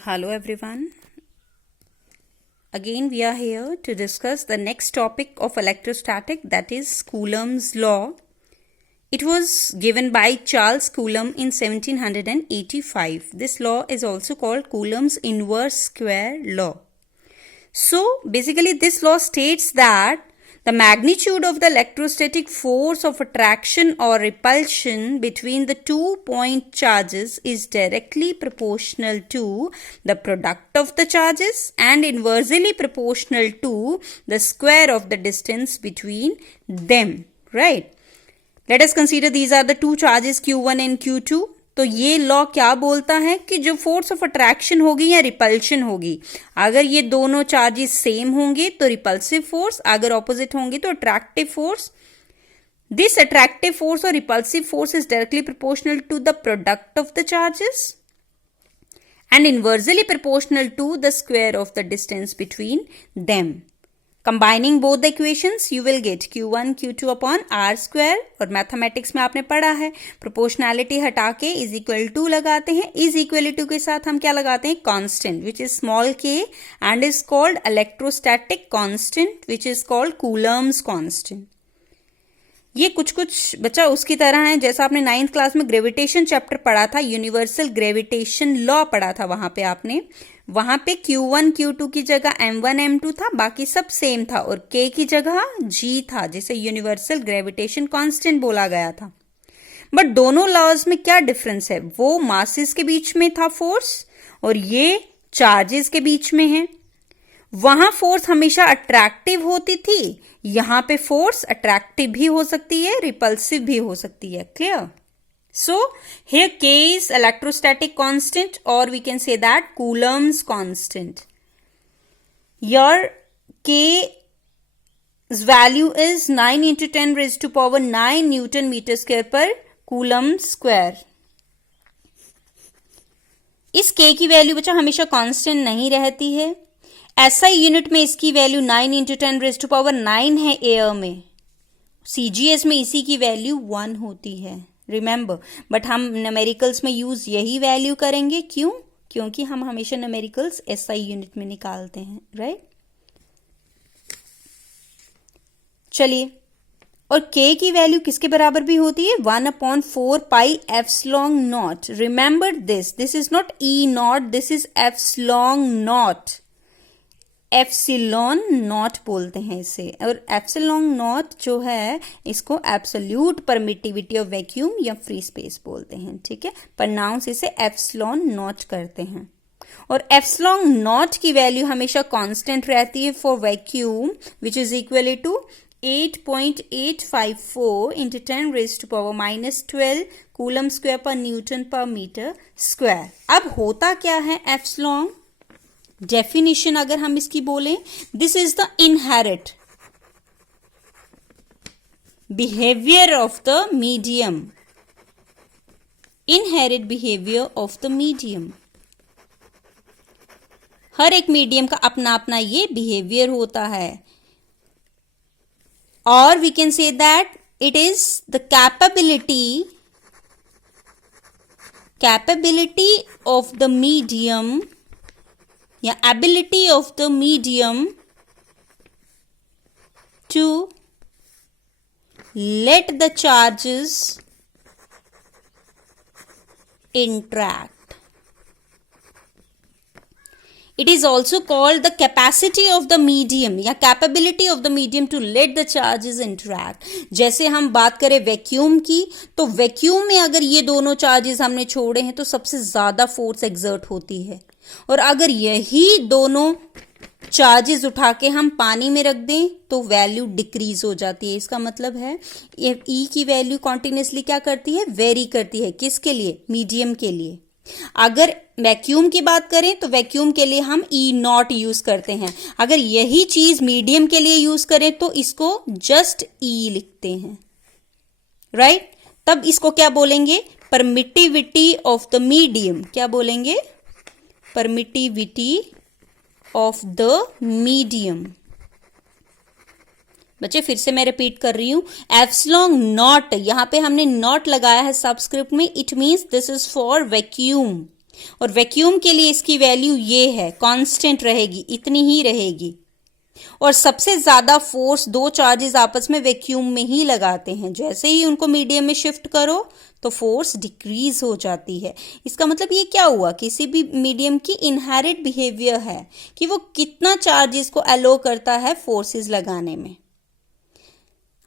Hello everyone. Again we are here to discuss the next topic of electrostatic, that is Coulomb's law. It was given by Charles Coulomb in 1785. This law is also called Coulomb's inverse square law. So basically this law states that the magnitude of the electrostatic force of attraction or repulsion between the 2 point charges is directly proportional to the product of the charges and inversely proportional to the square of the distance between them, right? Let us consider these are the two charges Q1 and Q2. तो ये law क्या बोलता है कि जो force of attraction होगी या repulsion होगी, अगर ये दोनों चार्जेस सेम होंगे तो रिपल्सिव फोर्स, अगर ऑपोजिट होंगे तो attractive force. This attractive force और repulsive force is directly proportional to the product of the charges and inversely proportional to the square of the distance between them. Combining both the equations, you will get Q1 Q2 upon R square. और mathematics में आपने पढ़ा है proportionality हटा के is equal to लगाते हैं. Is equal to के साथ हम क्या लगाते हैं? कांस्टेंट, विच इज स्मॉल के and is called electrostatic constant, which is called Coulomb's constant. ये कुछ बच्चा उसकी तरह है जैसा आपने 9th क्लास में ग्रेविटेशन चैप्टर पढ़ा था, यूनिवर्सल ग्रेविटेशन लॉ पढ़ा था. वहां पे Q1 Q2 की जगह M1 M2 था, बाकी सब सेम था, और K की जगह G था, जिसे यूनिवर्सल ग्रेविटेशन कांस्टेंट बोला गया था. बट दोनों लॉज में क्या डिफरेंस है? वो मासेस के बीच में था फोर्स, और ये चार्जेस के बीच में है. वहां फोर्स हमेशा अट्रैक्टिव होती थी, यहां पे फोर्स अट्रैक्टिव भी हो सकती है, रिपल्सिव भी हो सकती है. Clear? So here K is electrostatic constant, or we can say that Coulomb's constant. Your K's value is 9 into 10 raised to power 9 Newton meter square per Coulomb square. इस K की वैल्यू बच्चा हमेशा constant नहीं रहती है. SI unit में इसकी value 9 into 10 raised to power 9 है एयर में. CGS में इसी की वैल्यू 1 होती है, रिमेंबर. बट हम न्यूमेरिकल्स में यूज यही वैल्यू करेंगे. क्यों? क्योंकि हम हमेशा न्यूमेरिकल्स SI यूनिट में निकालते हैं, राइट? चलिए, और K की वैल्यू किसके बराबर भी होती है? 1/4 pi epsilon not. Remember this is not E not, this is epsilon not. Epsilon not बोलते हैं इसे, और एप्सिलॉन नॉट जो है इसको एब्सोल्यूट परमिटिविटी ऑफ वैक्यूम या फ्री स्पेस बोलते हैं. ठीक है, प्रोनाउंस इसे एप्सिलॉन नॉट करते हैं. और एप्सिलॉन नॉट की वैल्यू हमेशा कांस्टेंट रहती है for vacuum, which is equal to 8.854 into 10 raise to power -12 coulomb square per newton per metre square. अब होता क्या है एप्सिलॉन? डेफिनेशन अगर हम इसकी बोलें, this is the inherit behaviour of the medium. Inherit behaviour of the medium. हर एक मीडियम का अपना अपना ये बिहेवियर होता है. और we can say that it is the capability of the medium या ability of the medium to let the charges interact. It is also called the capacity of the medium या capability of the medium to let the charges interact. जैसे हम बात करें vacuum की, तो vacuum में अगर ये दोनों चार्जेस हमने छोड़े हैं तो सबसे ज्यादा फोर्स एक्सर्ट होती है. और अगर यही दोनों चार्जेस उठा के हम पानी में रख दें तो वैल्यू डिक्रीज हो जाती है. इसका मतलब है ये E की वैल्यू कॉन्टिन्यूसली क्या करती है? वेरी करती है. किसके लिए? मीडियम के लिए. अगर वैक्यूम की बात करें तो वैक्यूम के लिए हम E नॉट यूज करते हैं. अगर यही चीज मीडियम के लिए यूज करें तो इसको जस्ट E लिखते हैं, राइट? तब इसको क्या बोलेंगे? Permittivity of the medium. क्या बोलेंगे? Permittivity of the medium. बच्चे फिर से मैं रिपीट कर रही हूं, एप्सिलॉन नॉट, यहां पे हमने नॉट लगाया है सबस्क्रिप्ट में. It means this is for vacuum. और वैक्यूम के लिए इसकी वैल्यू ये है, कांस्टेंट रहेगी, इतनी ही रहेगी। और सबसे ज्यादा फोर्स दो चार्जेस आपस में वैक्यूम में ही लगाते हैं। जैसे ही उनको मीडियम में शिफ्ट करो तो फोर्स डिक्रीज हो जाती है। इसका मतलब ये क्या हुआ, किसी भी मीडियम की इनहेरिट बिहेवियर है कि वो कितना चार्जेस को अलो करता है फोर्सेस लगाने में।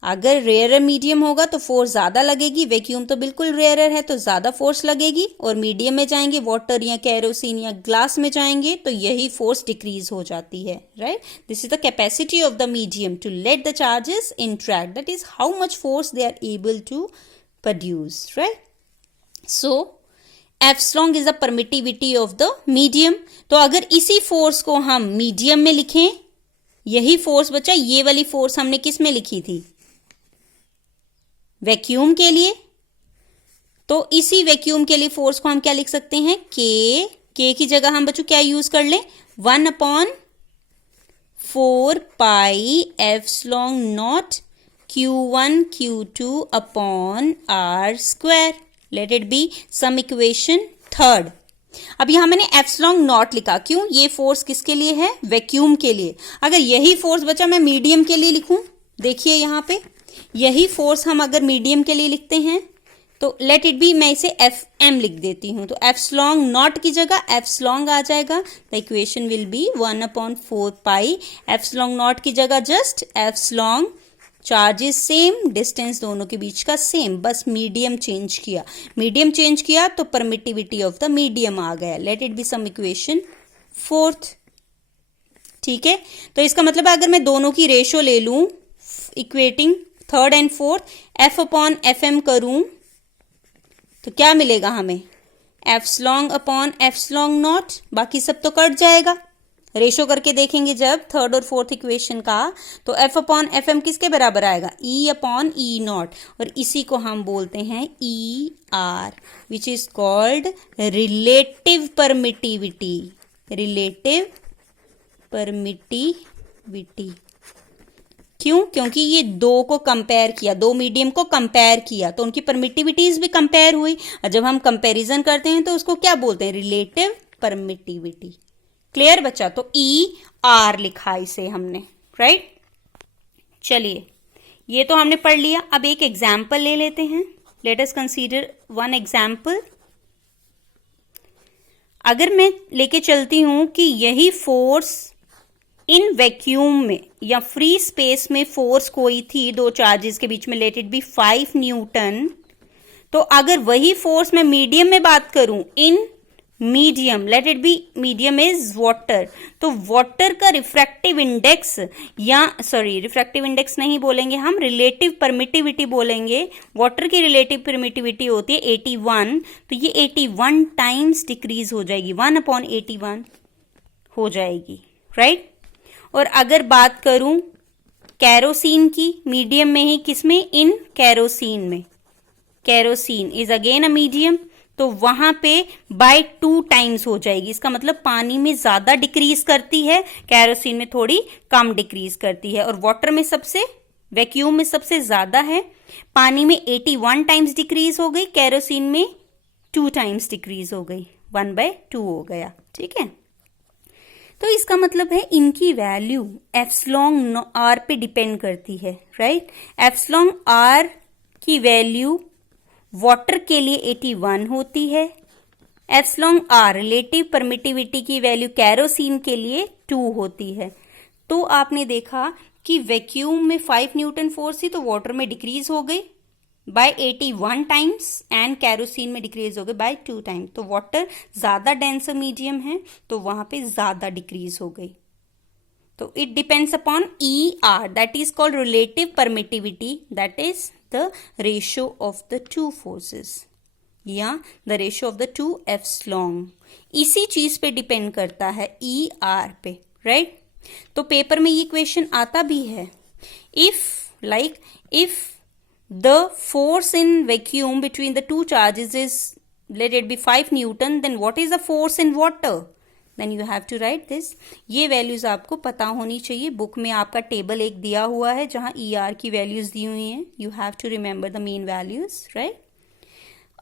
अगर रेयरर मीडियम होगा तो फोर्स ज्यादा लगेगी, वैक्यूम तो बिल्कुल रेयरर है तो ज्यादा फोर्स लगेगी। और मीडियम में जाएंगे, वाटर या कैरोसिन या ग्लास में जाएंगे तो यही फोर्स डिक्रीज हो जाती है, right. This is the capacity of the medium to let the charges interact, that is how much force they are able to produce, right. So epsilon is the permittivity of the medium. तो अगर इसी force को हम medium में लिखें, यही force बचा, ये वाली फोर्स हमने किस में लिखी थी, वैक्यूम के लिए। तो इसी वैक्यूम के लिए फोर्स को हम क्या लिख सकते हैं, के की जगह हम बच्चों क्या यूज कर लें, 1/4 pi epsilon not Q1 Q2 upon R square. Let it be some equation third. अब यहां मैंने एप्सिलॉन नॉट लिखा, क्यों, ये फोर्स किसके लिए है, वैक्यूम के लिए। अगर यही फोर्स बचा मैं मीडियम के लिए लिखूं, देखिए यहां पे यही फोर्स हम अगर मीडियम के लिए लिखते हैं तो लेट इट बी, मैं इसे एफ एम लिख देती हूं। तो एप्सिलॉन नॉट की जगह एप्सिलॉन आ जाएगा। The equation will be 1/4 pi epsilon not की जगह just epsilon, charges same, distance दोनों के बीच का सेम, बस मीडियम चेंज किया। मीडियम चेंज किया तो परमिटिविटी ऑफ द मीडियम आ गया। Let it be some equation fourth, ठीक है। तो इसका मतलब अगर मैं दोनों की रेशो ले लूं, equating third and fourth, F upon F M करूं तो क्या मिलेगा हमें, एप्सिलॉन अपॉन एप्सिलॉन नॉट। बाकी सब तो कट जाएगा। रेशो करके देखेंगे जब थर्ड और फोर्थ इक्वेशन का, तो एफ अपॉन एफ एम किसके बराबर आएगा, ई अपॉन ई नॉट। और इसी को हम बोलते हैं E R, which is called relative permittivity. Relative permittivity क्यों, क्योंकि ये दो को कंपेयर किया, दो मीडियम को कंपेयर किया तो उनकी परमिटिविटीज भी कंपेयर हुई। और जब हम कंपैरिजन करते हैं तो उसको क्या बोलते हैं, रिलेटिव परमिटिविटी। क्लियर बच्चा, तो ई आर लिखा इसे हमने, राइट। चलिए ये तो हमने पढ़ लिया। अब एक एग्जाम्पल ले लेते हैं। Let us consider one example. अगर मैं लेके चलती हूं कि यही फोर्स इन वैक्यूम में या फ्री स्पेस में फोर्स कोई थी दो चार्जेस के बीच में, लेट इट बी 5 न्यूटन। तो अगर वही फोर्स मैं मीडियम में बात करूं, in medium, late it B medium is water, तो वाटर का रिफ्रैक्टिव इंडेक्स, या सॉरी रिफ्रैक्टिव इंडेक्स नहीं बोलेंगे हम, रिलेटिव परमिटिविटी बोलेंगे। वाटर की रिलेटिव परमिटिविटी होती है 81, तो ये 81 टाइम्स डिक्रीज हो जाएगी, 1/81 हो जाएगी, राइट। और अगर बात करूं कैरोसिन की, मीडियम में ही, किसमें, इन कैरोसिन में, kerosene is again a medium, तो वहां पे बाय 2 टाइम्स हो जाएगी। इसका मतलब पानी में ज्यादा डिक्रीज करती है, कैरोसिन में थोड़ी कम डिक्रीज करती है। और वाटर में सबसे, वैक्यूम में सबसे ज्यादा है, पानी में 81 टाइम्स डिक्रीज हो गई, कैरोसिन में 2 टाइम्स डिक्रीज हो गई, 1/2 हो गया, ठीक है। तो इसका मतलब है इनकी वैल्यू एप्सिलॉन आर पे डिपेंड करती है, राइट। एप्सिलॉन आर की वैल्यू वाटर के लिए 81 होती है। एप्सिलॉन आर रिलेटिव परमिटिविटी की वैल्यू कैरोसिन के लिए 2 होती है। तो आपने देखा कि वैक्यूम में 5 न्यूटन फोर्स थी तो वाटर में डिक्रीज हो गई बाय 81 टाइम्स एंड कैरोसिन में डिक्रीज हो गई बाय 2 टाइम्स। तो वाटर ज्यादा डेंसर मीडियम है तो वहां पे ज्यादा डिक्रीज हो गई। तो it depends upon e r, that is called relative permittivity, that is the ratio of the two forces या the ratio of the two epsilon. इसी चीज पे डिपेंड करता है, ई आर पे, राइट। तो पेपर में ये क्वेश्चन आता भी है, if the force in vacuum between the two charges is, let it be 5 Newton, then what is the force in water? Then you have to write this. ये values आपको पता होनी चाहिए। बुक में आपका टेबल एक दिया हुआ है जहां ER की वैल्यूज दी हुई हैं। You have to remember the mean values, right?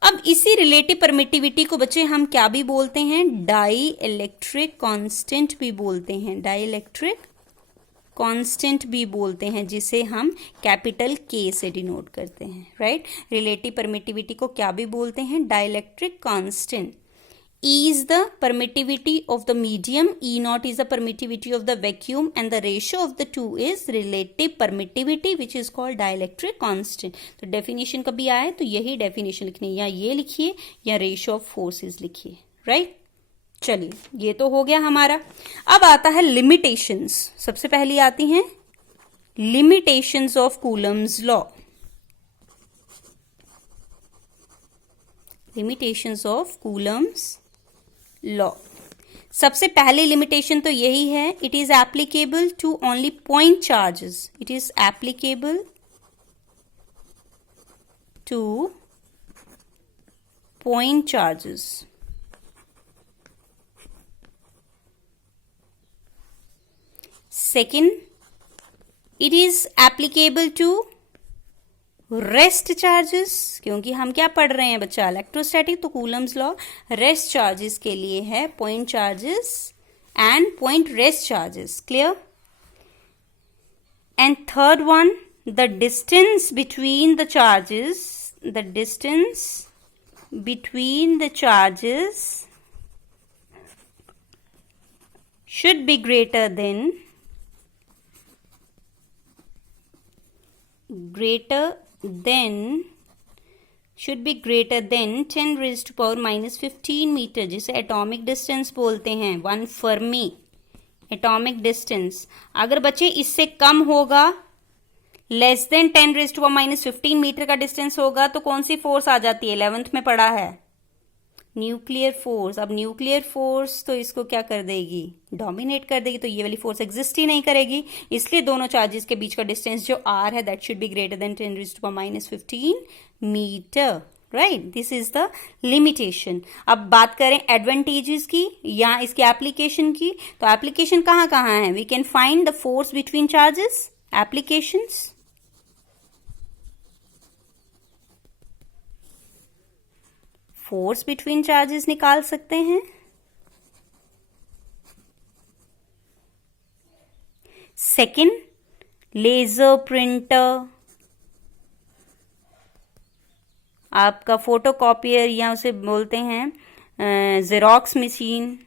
अब इसी रिलेटिव परमिटिविटी को बच्चे हम क्या भी बोलते हैं, डाई इलेक्ट्रिक कांस्टेंट भी बोलते हैं, डाई इलेक्ट्रिक कांस्टेंट भी बोलते हैं, जिसे हम कैपिटल के से डिनोट करते हैं, राइट। रिलेटिव परमिटिविटी को क्या भी बोलते हैं, dielectric constant. E is the permittivity of the medium, E naught is the permittivity of the vacuum, and the ratio of the two is relative permittivity, which is called dielectric constant. तो definition कभी आए तो यही definition लिखनी है, या ये लिखिए या ratio of forces लिखिए, right? चलिए, ये तो हो गया हमारा। अब आता है limitations। सबसे पहली आती हैं limitations of Coulomb's law। limitations of Coulomb's law. सबसे पहली लिमिटेशन तो यही है, it is applicable to only point charges, it is applicable to point charges. Second, it is applicable to rest charges, क्योंकि हम क्या पढ़ रहे हैं बच्चा, इलेक्ट्रोस्टैटिक, तो कूलम्स लॉ रेस्ट चार्जेस के लिए है, point charges and point rest charges, clear. And third one, the distance between the charges, the distance between the charges should be greater then should be greater than 10 raised to power minus 15 metre, जिसे atomic distance बोलते हैं, 1 Fermi atomic distance. अगर बच्चे इससे कम होगा, less than 10 raised to power minus 15 metre का distance होगा, तो कौन सी फोर्स आ जाती है, 11th में पढ़ा है, न्यूक्लियर फोर्स। अब न्यूक्लियर फोर्स तो इसको क्या कर देगी, डोमिनेट कर देगी, तो ये वाली फोर्स एग्जिस्ट ही नहीं करेगी। इसलिए दोनों चार्जेस के बीच का डिस्टेंस जो आर है, that should be greater than 10 raised to power minus 15 metre, right. This is the limitation. अब बात करें एडवांटेजेस की या इसकी एप्लीकेशन की, तो एप्लीकेशन कहाँ कहाँ है, we can find the force between charges, applications, force between charges निकाल सकते हैं। सेकेंड, लेजर प्रिंटर, आपका फोटोकॉपियर या उसे बोलते हैं जेरोक्स मशीन,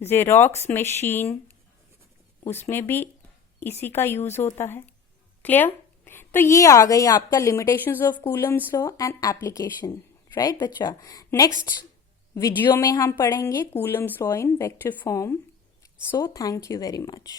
जेरोक्स मशीन, उसमें भी इसी का यूज होता है, क्लियर। तो ये आ गई आपका limitations of Coulomb's law and application, right बच्चा। नेक्स्ट वीडियो में हम पढ़ेंगे Coulomb's law in vector form. So thank you very much.